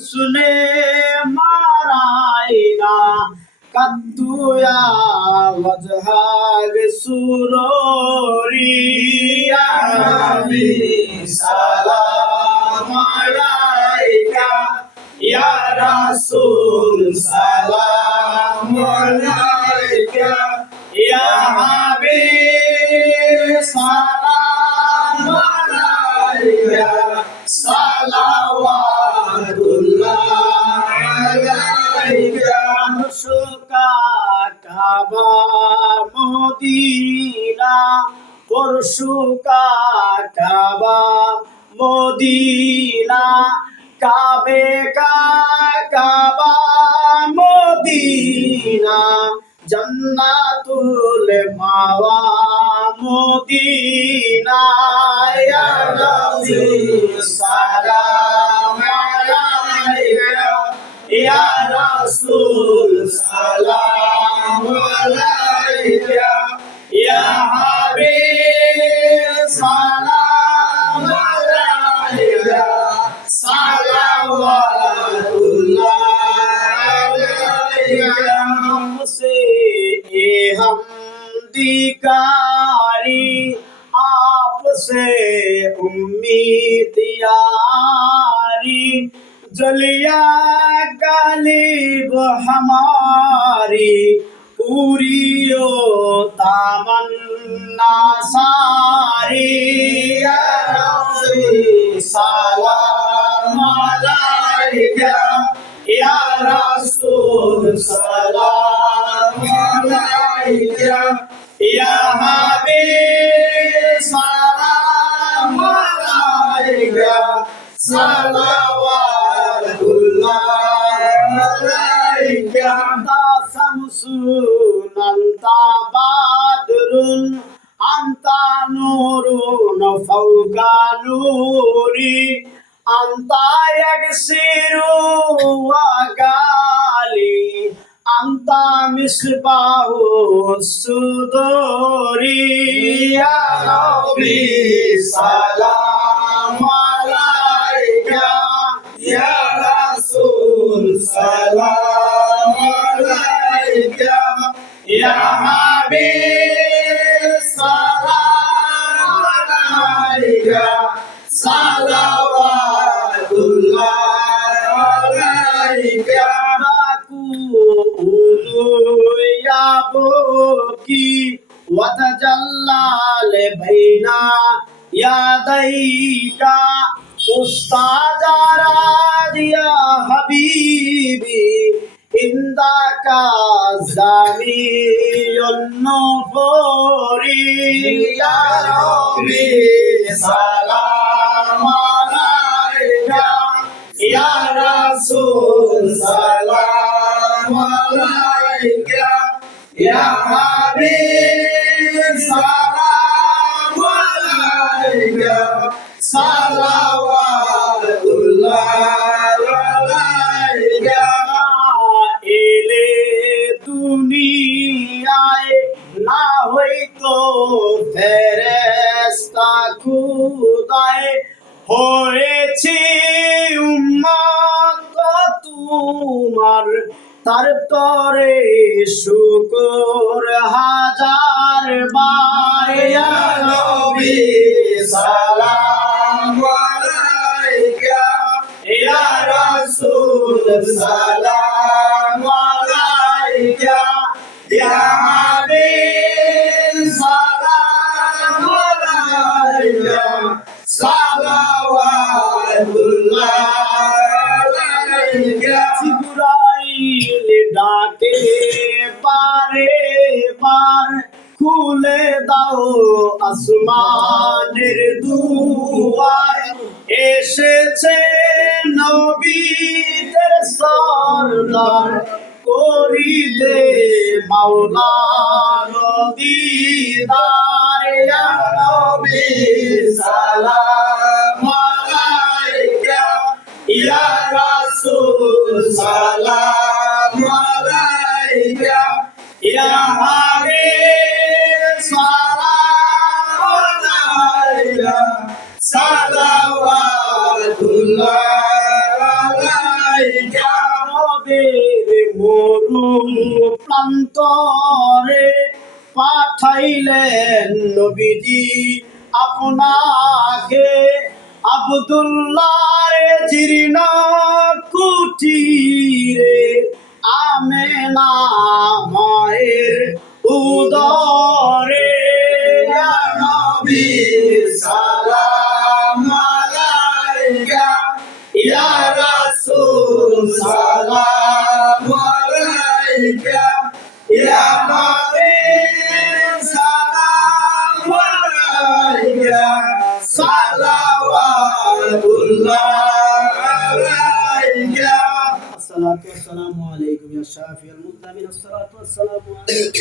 सुने माराइना कद्दुया वजहाग सुरोरिया नबी सलाम अलैका या रसूल सलाम अलैका या हबीब सलाम अलैका सलावातुल्लाह अलैका शुका काबा मदीना परशुका काबा मदीना काबे का काबा मदीना जन्नतुल मावा मदीना या नबी सलाम अलैका या रसूल सलाम अलैका या हबीब सलाम अलैका सलावतुल्लाह अलैका हमसे हमदिकारी आपसे उम्मीद यारी जलिया गालिब हमारी पूरी ओ तमन्ना सारी या रब्बी सलाम अलैका या रसूल सलाम अलैका या हबीब सलाम अलैका सलावतुल्लाह अलैका शमsun anta badrun anta nurun fawqa nuri anta yaksiru wa gali anta misbahu suduri ya rabbi salam alaika ya rasul salam alaika ya habib salam alaika salawatullah alaika aku ya buki watajallal baina yadaika ustad ya habibi indaka zamiyun nufuri ya rabbi salam alaika ya rasul salam alaika ya habib salam alaika salawatullah alaika এলে দুনিয়ায় না হইতো ফেরেশতা খুদায় হয়েছে উম্মত তোমার তার তরে শুকর হাজার বার ইয়া নবী সালাম আলাইকা ইয়া রাসূল সালাম আলাইকা ইয়া হাবিব সালাম আলাইকা সালাওয়াতুল্লাহ আলাইকা জিবরাইল ডাকে বারে বার খুলে দাও আসমানের দুয়ার এসেছে নবীদের সরদার করিতে মাওলার দিদার ইয়া নবী সালাম আলাইকা ইয়া রাসূল সালাম আলাইকা ইয়া হাবিব সালাম আলাইকা সালাওয়াতুল্লাহ আলাইকা আলাইকা আমাদের মরু প্রান্তরে পাঠাইলেন নবীজি আপনাকে আব্দুল্লাহ জীর্ণ কুটিরে আমেনা মায়ের উদরে ইয়া নবী সালাম আলাইকা ইয়া রাসূল সালাম আলাইকা ইয়া নবী সালাম আলাইকা সালাওয়াতুল্লাহ আলাইকা الصلاة والسلام عليكم يا شافي المذنبين الصلاة والسلام عليكم